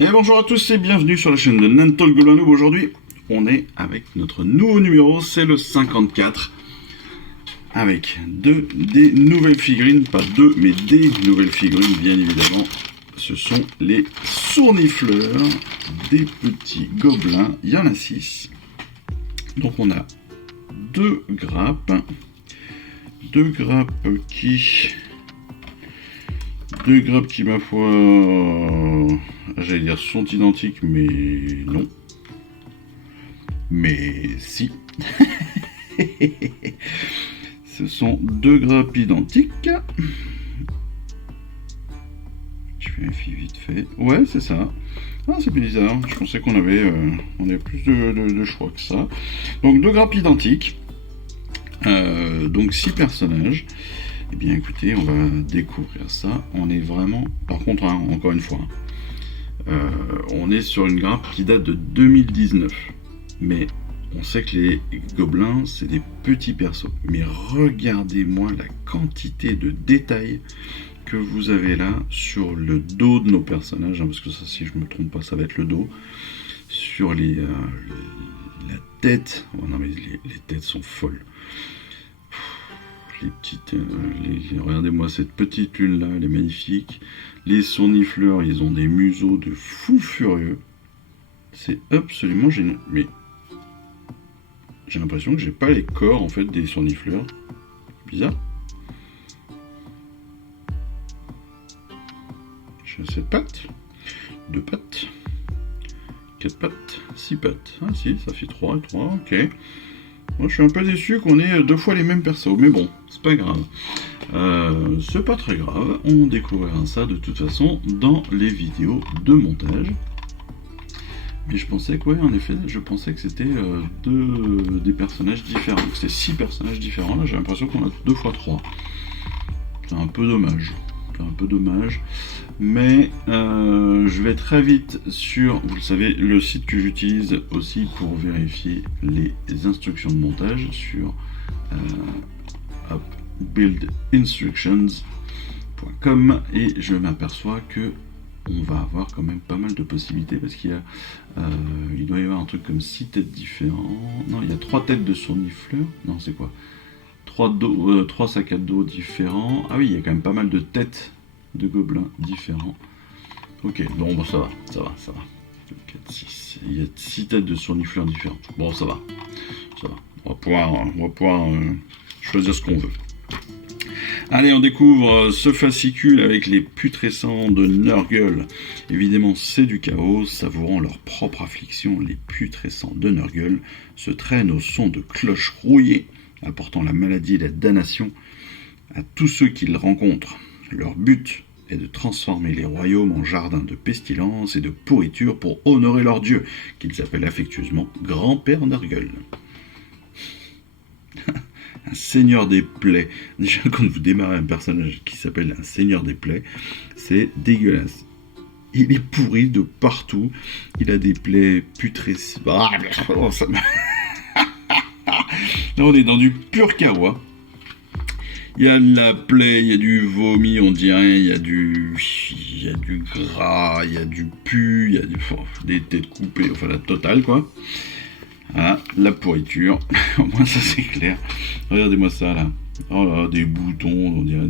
Et bonjour à tous et bienvenue sur la chaîne de Nantol Goblin Noob. Aujourd'hui, on est avec notre nouveau numéro, c'est le 54. Avec des nouvelles figurines, pas deux, mais des nouvelles figurines, bien évidemment. Ce sont les sournifleurs, des petits gobelins, il y en a 6. Donc on a deux grappes qui, ma foi, j'allais dire sont identiques, mais non. Mais si. Ce sont deux grappes identiques. Je vérifie vite fait. Ouais, c'est ça. Ah, c'est bizarre. Je pensais qu'on avait, plus de choix que ça. Donc, deux grappes identiques. Donc, 6 personnages. Eh bien, écoutez, on va découvrir ça. On est vraiment... Par contre, encore une fois, on est sur une grappe qui date de 2019. Mais on sait que les gobelins, c'est des petits persos. Mais regardez-moi la quantité de détails que vous avez là sur le dos de nos personnages. Parce que ça, si je me trompe pas, ça va être le dos. Sur la tête. Oh non, mais les têtes sont folles. Les petites... regardez-moi cette petite lune là, elle est magnifique. Les sournifleurs, ils ont des museaux de fous furieux. C'est absolument génial. Mais... j'ai l'impression que j'ai pas les corps en fait des sournifleurs. Bizarre. J'ai 7 pattes, 2 pattes, 4 pattes, 6 pattes. Ah si, ça fait 3 et 3, ok. Moi je suis un peu déçu qu'on ait 2 fois les mêmes persos, mais bon, c'est pas grave. C'est pas très grave, on découvrira ça de toute façon dans les vidéos de montage. Mais je pensais que, ouais, en effet, je pensais que c'était des personnages différents. C'était 6 personnages différents. Là, j'ai l'impression qu'on a 2 fois 3. C'est un peu dommage. Mais je vais très vite sur, vous le savez, le site que j'utilise aussi pour vérifier les instructions de montage sur buildinstructions.com et je m'aperçois que on va avoir quand même pas mal de possibilités parce qu'il y a, il doit y avoir un truc comme 6 têtes différentes. Non, il y a 3 têtes de sournifleurs. Non, c'est quoi, 3 sacs à dos différents. Ah oui, il y a quand même pas mal de têtes de gobelins différents. Ok, bon, ça va. 4, 6. Il y a 6 têtes de sournifleurs différentes. Bon, ça va. On va pouvoir choisir ce qu'on veut. Allez, on découvre ce fascicule avec les putrescents de Nurgle. Évidemment, c'est du chaos, savourant leur propre affliction. Les putrescents de Nurgle se traînent au son de cloches rouillées, apportant la maladie et la damnation à tous ceux qu'ils rencontrent. Leur but est de transformer les royaumes en jardins de pestilence et de pourriture pour honorer leur dieu, qu'ils appellent affectueusement Grand-Père Nurgle. Un seigneur des plaies. Déjà, quand vous démarrez un personnage qui s'appelle un seigneur des plaies, c'est dégueulasse. Il est pourri de partout. Il a des plaies putrescentes. Là, on est dans du pur kawa. Il y a de la plaie, il y a du vomi, on dirait, il y a du gras, il y a du pu, il y a des têtes coupées, enfin la totale quoi. Voilà, la pourriture. Au moins ça c'est clair. Regardez-moi ça là. Oh là, des boutons, on dirait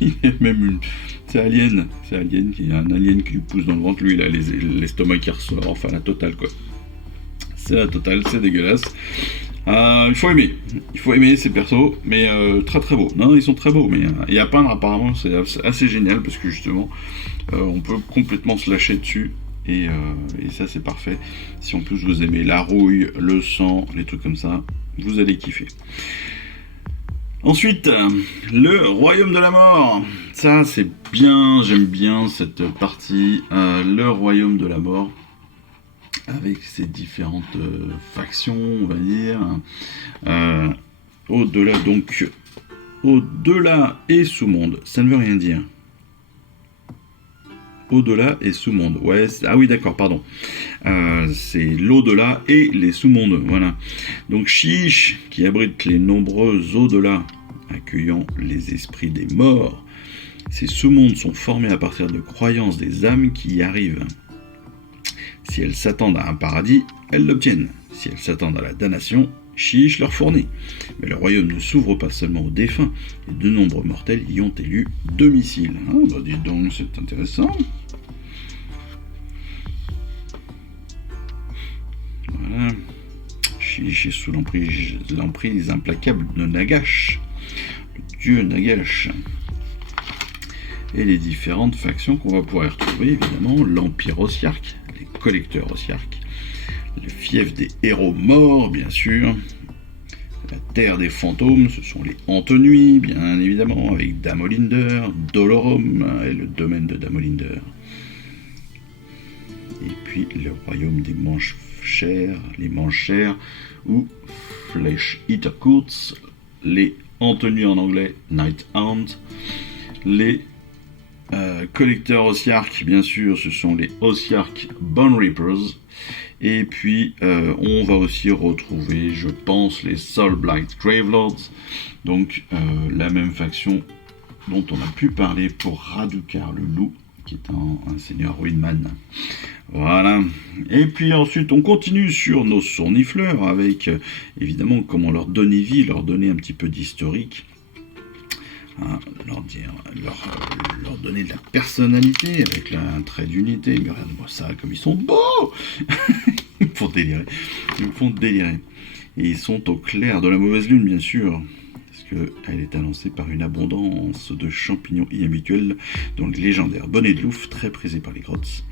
il y a même une... C'est Alien, il y a un alien qui lui pousse dans le ventre, lui il a l'estomac qui ressort, enfin la totale quoi. C'est la totale, c'est dégueulasse. Il faut aimer ces persos, mais très très beaux. Non, ils sont très beaux, mais et à peindre apparemment c'est assez génial parce que justement on peut complètement se lâcher dessus et ça c'est parfait. Si en plus vous aimez la rouille, le sang, les trucs comme ça, vous allez kiffer. Ensuite, le royaume de la mort. Ça c'est bien, j'aime bien cette partie. Le royaume de la mort. Avec ses différentes factions, on va dire. Au-delà, donc, au-delà et sous-monde, ça ne veut rien dire. Au-delà et sous-monde. Ouais, ah oui, d'accord, pardon. C'est l'au-delà et les sous-mondes, voilà. Donc, Chiche, qui abrite les nombreux au-delà, accueillant les esprits des morts, Ces sous-mondes sont formés à partir de croyances des âmes qui y arrivent. Si elles s'attendent à un paradis, elles l'obtiennent. Si elles s'attendent à la damnation, chiche leur fournit. Mais le royaume ne s'ouvre pas seulement aux défunts, et de nombreux mortels y ont élu domicile. Ah bah dis donc, c'est intéressant. Voilà. Chiche est sous l'emprise implacable de Nagash, le dieu Nagash. Et les différentes factions qu'on va pouvoir retrouver, évidemment, l'Empire Ossiarque, les collecteurs Ossiarques, le fief des héros morts, bien sûr, la terre des fantômes, ce sont les Antenuits, bien évidemment, avec Damolinder, Dolorum et le domaine de Damolinder. Et puis le royaume des manches-chères, les manches-chères, ou Flesh Eater Courts, les Antenuits en anglais, Night Hound, les collecteurs Ossiarques, bien sûr, ce sont les Ossiarques Bone Reapers. Et puis, on va aussi retrouver, je pense, les Soulblight Gravelords. Donc, la même faction dont on a pu parler pour Radukar le loup, qui est un seigneur Ruinman. Voilà. Et puis ensuite, on continue sur nos sournifleurs avec, évidemment, comment leur donner vie, leur donner un petit peu d'historique. Hein, leur donner de la personnalité avec un trait d'unité. Mais regarde-moi ça, comme ils sont beaux. Ils me font délirer. Et ils sont au clair de la mauvaise lune, bien sûr, parce qu'elle est annoncée par une abondance de champignons inhabituels, dont les légendaires bonnets de louve, très prisés par les grottes.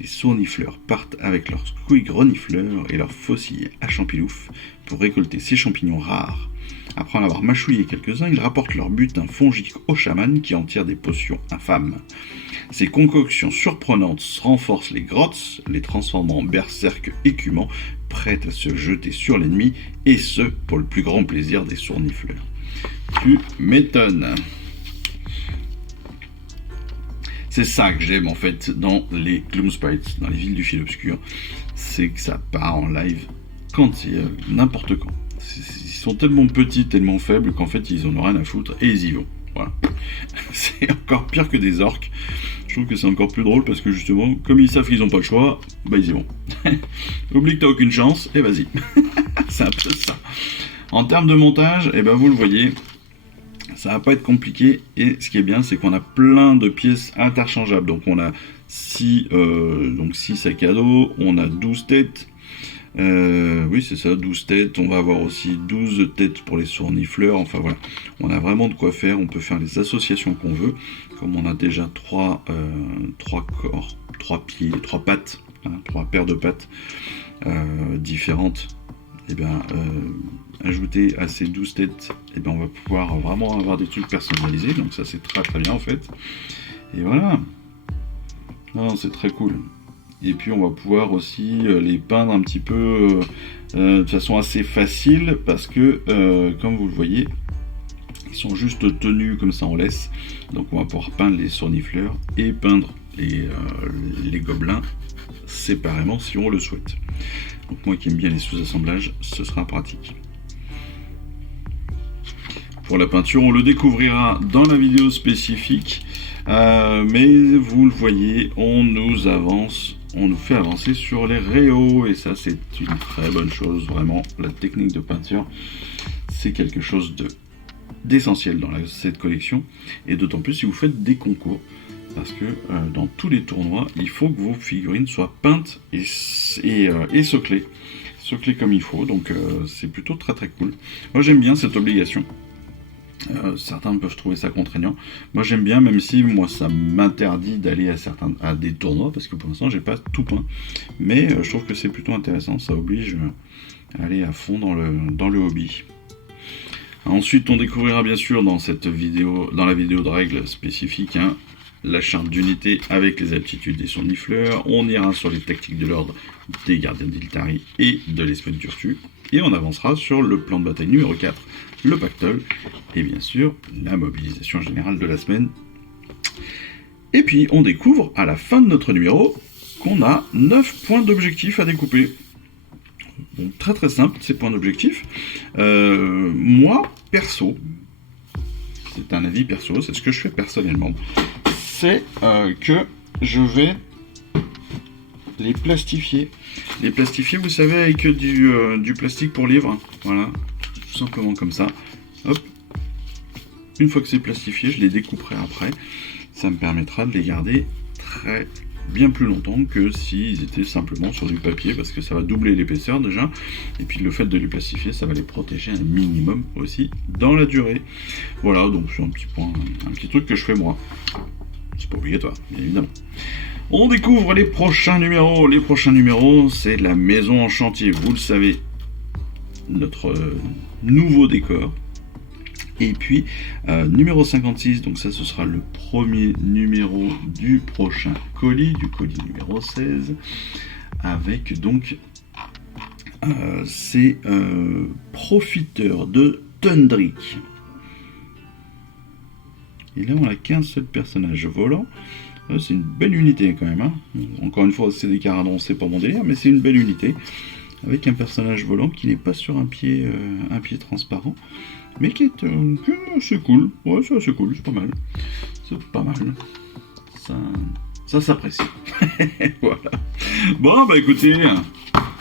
Les sournifleurs partent avec leurs squig renifleurs et leurs faucilles à champilouf pour récolter ces champignons rares. Après en avoir mâchouillé quelques-uns, ils rapportent leur butin fongique au chaman qui en tire des potions infâmes. Ces concoctions surprenantes renforcent les grottes, les transformant en berserk écumants, prêts à se jeter sur l'ennemi, et ce, pour le plus grand plaisir des sournifleurs. Tu m'étonnes. C'est ça que j'aime en fait dans les Gloomsprites, dans les villes du fil obscur, c'est que ça part en live quand il y a n'importe quand. Ils sont tellement petits, tellement faibles qu'en fait ils en ont rien à foutre et ils y vont. Voilà. C'est encore pire que des orques. Je trouve que c'est encore plus drôle parce que justement, comme ils savent qu'ils n'ont pas le choix, bah ils y vont. Oublie que t'as aucune chance et vas-y. C'est un peu ça. En termes de montage, eh ben vous le voyez, ça va pas être compliqué. Et ce qui est bien, c'est qu'on a plein de pièces interchangeables. Donc on a 6 sacs à dos, on a 12 têtes. Oui, c'est ça, 12 têtes. On va avoir aussi 12 têtes pour les sournifleurs. Enfin voilà, on a vraiment de quoi faire. On peut faire les associations qu'on veut. Comme on a déjà 3 corps, 3 pieds, 3 pattes, 3 paires de pattes différentes, et bien ajouter à ces 12 têtes, et bien on va pouvoir vraiment avoir des trucs personnalisés. Donc ça c'est très très bien en fait. Et voilà. Non, c'est très cool. Et puis on va pouvoir aussi les peindre un petit peu de façon assez facile parce que comme vous le voyez, ils sont juste tenus comme ça en laisse. Donc on va pouvoir peindre les sournifleurs et peindre les gobelins séparément si on le souhaite. Donc moi qui aime bien les sous-assemblages, ce sera pratique. Pour la peinture, on le découvrira dans la vidéo spécifique. Mais vous le voyez, on nous fait avancer sur les réaux, et ça c'est une très bonne chose, vraiment. La technique de peinture, c'est quelque chose d'essentiel dans cette collection, et d'autant plus si vous faites des concours, parce que dans tous les tournois, il faut que vos figurines soient peintes et soclées comme il faut, donc c'est plutôt très très cool. Moi j'aime bien cette obligation. Certains peuvent trouver ça contraignant. Moi j'aime bien, même si moi ça m'interdit d'aller à des tournois parce que pour l'instant j'ai pas tout peint. Mais je trouve que c'est plutôt intéressant, ça oblige à aller à fond dans le hobby. Ensuite on découvrira bien sûr dans la vidéo de règles spécifiques, la charte d'unité avec les aptitudes des sournifleurs. On ira sur les tactiques de l'ordre des gardiens d'Iltari et de l'esprit de Turfu. Et on avancera sur le plan de bataille numéro 4, le pactole, et bien sûr la mobilisation générale de la semaine. Et puis on découvre à la fin de notre numéro qu'on a 9 points d'objectif à découper. Bon, très très simple ces points d'objectif. Moi, perso, c'est un avis perso, c'est ce que je fais personnellement, c'est que je vais les plastifier. Les plastifier, vous savez, avec du plastique pour livre. Voilà, tout simplement comme ça. Hop. Une fois que c'est plastifié, je les découperai après. Ça me permettra de les garder bien plus longtemps que s'ils étaient simplement sur du papier, parce que ça va doubler l'épaisseur déjà. Et puis le fait de les plastifier, ça va les protéger un minimum aussi dans la durée. Voilà, donc c'est un petit point, un petit truc que je fais moi. C'est pas obligatoire, bien évidemment. On découvre les prochains numéros. Les prochains numéros, c'est la maison en chantier. Vous le savez, notre nouveau décor. Et puis, numéro 56, donc ça, ce sera le premier numéro du prochain colis, du colis numéro 16, avec donc ces profiteurs de Tundrick. Et là, on n'a qu'un seul personnage volant. C'est une belle unité quand même. Hein. Encore une fois, c'est des caradons, c'est pas mon délire, mais c'est une belle unité. Avec un personnage volant qui n'est pas sur un pied transparent, mais qui est assez cool. Ouais, c'est assez cool, c'est pas mal. C'est pas mal. Ça s'apprécie. Voilà. Bon, bah écoutez,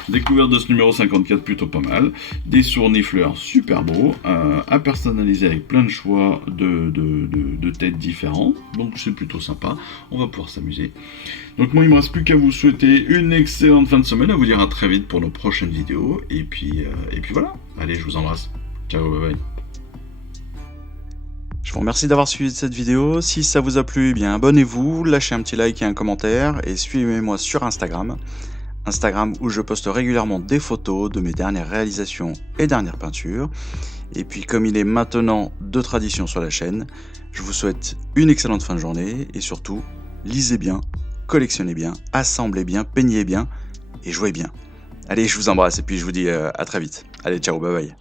découverte de ce numéro 54 plutôt pas mal. Des sournifleurs super beaux, à personnaliser avec plein de choix de têtes différents. Donc c'est plutôt sympa. On va pouvoir s'amuser. Donc moi il me reste plus qu'à vous souhaiter une excellente fin de semaine, à vous dire à très vite pour nos prochaines vidéos. Et puis voilà. Allez, je vous embrasse. Ciao, bye bye. Je vous remercie d'avoir suivi cette vidéo. Si ça vous a plu, eh bien abonnez-vous, lâchez un petit like et un commentaire et suivez-moi sur Instagram. Instagram où je poste régulièrement des photos de mes dernières réalisations et dernières peintures. Et puis comme il est maintenant de tradition sur la chaîne, je vous souhaite une excellente fin de journée et surtout, lisez bien, collectionnez bien, assemblez bien, peignez bien et jouez bien. Allez, je vous embrasse et puis je vous dis à très vite. Allez, ciao, bye bye.